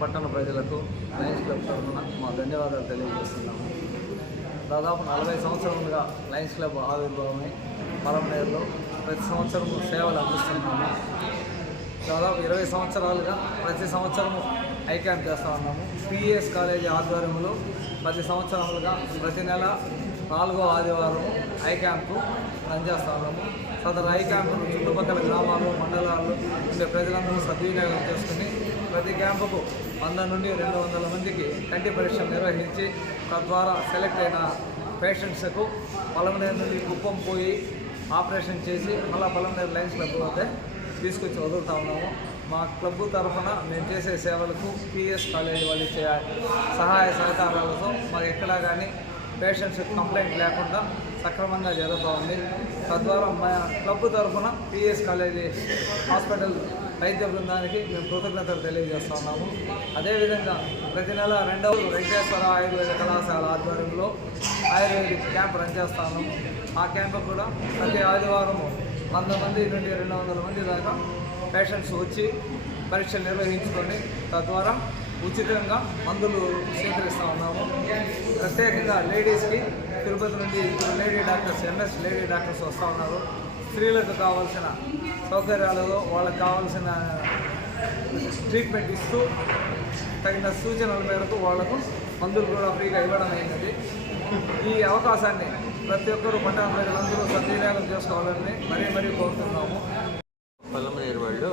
పట్టణ ప్రజలకు Lions club తరఫున మా ధన్యవాదాలు తెలియజేస్తున్నాము. దాదాపు 40 సంవత్సరాలుగా లయన్స్ క్లబ్ ఆవిర్భావమై పలమనేరులో ప్రతి సంవత్సరం సేవలు అందిస్తున్నాము. దాదాపు 20 సంవత్సరాలుగా ప్రతి సంవత్సరము ఐ క్యాంప్ చేస్తూ ఉన్నాము. పిఎస్ కాలేజీ ఆధ్వర్యంలో 10 సంవత్సరాలుగా ప్రతి నెల 4వ ఆదివారం ఐ క్యాంపు రన్ చేస్తూ ఉన్నాము. సదరు ఐ క్యాంపును చుట్టుపక్కల గ్రామాలు, మండలాలు ఉండే ప్రజలందరూ సద్వినియోగం చేసుకుని ప్రతి క్యాంపుకు 100 నుండి 200 మందికి కంటి పరీక్షలు నిర్వహించి తద్వారా సెలెక్ట్ అయిన పేషెంట్స్కు పలమనేరు నుండి కుప్పం పోయి ఆపరేషన్ చేసి మళ్ళీ పలమనేరు లయన్స్ క్లబ్ వద్ద తీసుకొచ్చి వదులుతూ ఉన్నాము. మా క్లబ్ తరఫున మేము చేసే సేవలకు పిఎస్ కాలేజీ వాళ్ళు ఇచ్చే సహాయ సహకారాలతో మాకు ఎక్కడా కానీ పేషెంట్స్ కంప్లైంట్ లేకుండా సక్రమంగా జరుగుతూ ఉంది. తద్వారా మా క్లబ్ తరఫున పిఎస్ కాలేజీ హాస్పిటల్ వైద్య బృందానికి మేము కృతజ్ఞతలు తెలియజేస్తున్నాము. అదేవిధంగా ప్రతి నెల 2వ వెంకటేశ్వర ఆయుర్వేద కళాశాల ఆధ్వర్యంలో ఆయుర్వేదిక్ క్యాంప్ రన్ చేస్తాము. ఆ క్యాంపు కూడా ప్రతి ఆదివారం 100 మంది నుండి 200 మంది దాకా పేషెంట్స్ వచ్చి పరీక్షలు నిర్వహించుకొని తద్వారా ఉచితంగా మందులు స్వీకరిస్తూ ఉన్నాము. ప్రత్యేకంగా లేడీస్కి తిరుపతి నుండి lady doctors, MS lady doctors వస్తూ ఉన్నారు. స్త్రీలకు కావాల్సిన సౌకర్యాలలో వాళ్ళకి కావాల్సిన ట్రీట్మెంట్ ఇస్తూ తగిన సూచనల మేరకు వాళ్లకు మందులు కూడా ఫ్రీగా ఇవ్వడం అయినది. ఈ అవకాశాన్ని ప్రతి ఒక్కరూ పట్టణ ప్రజలందరూ సద్వినియోగం చేసుకోవాలని మరీ కోరుతున్నాము. పలమనేరు వాళ్ళు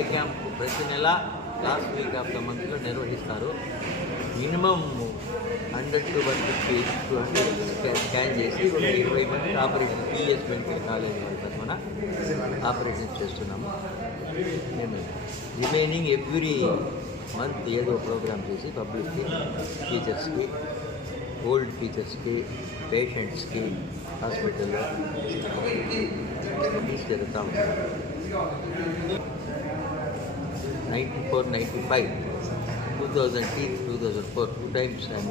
ఐ క్యాంప్ ప్రతి నెల లాస్ట్ వీక్ ఆఫ్ ద మంత్లో నిర్వహిస్తారు. మినిమం 100 to 150 to 100 స్కాన్ చేసి 20 మంది ఆపరేషన్ పిఎస్ మెడికల్ కాలేజ్ వాళ్ళ తరఫున ఆపరేషన్ చేస్తున్నాము. మేము రిమైనింగ్ ఎవ్రీ మంత్ ఏదో ప్రోగ్రామ్ చేసి పబ్లిక్కి, టీచర్స్కి, ఓల్డ్ టీచర్స్కి, పేషెంట్స్కి హాస్పిటల్లో జరుగుతూ ఉంటాం. 94, 95, 2003, 2004 2 times I am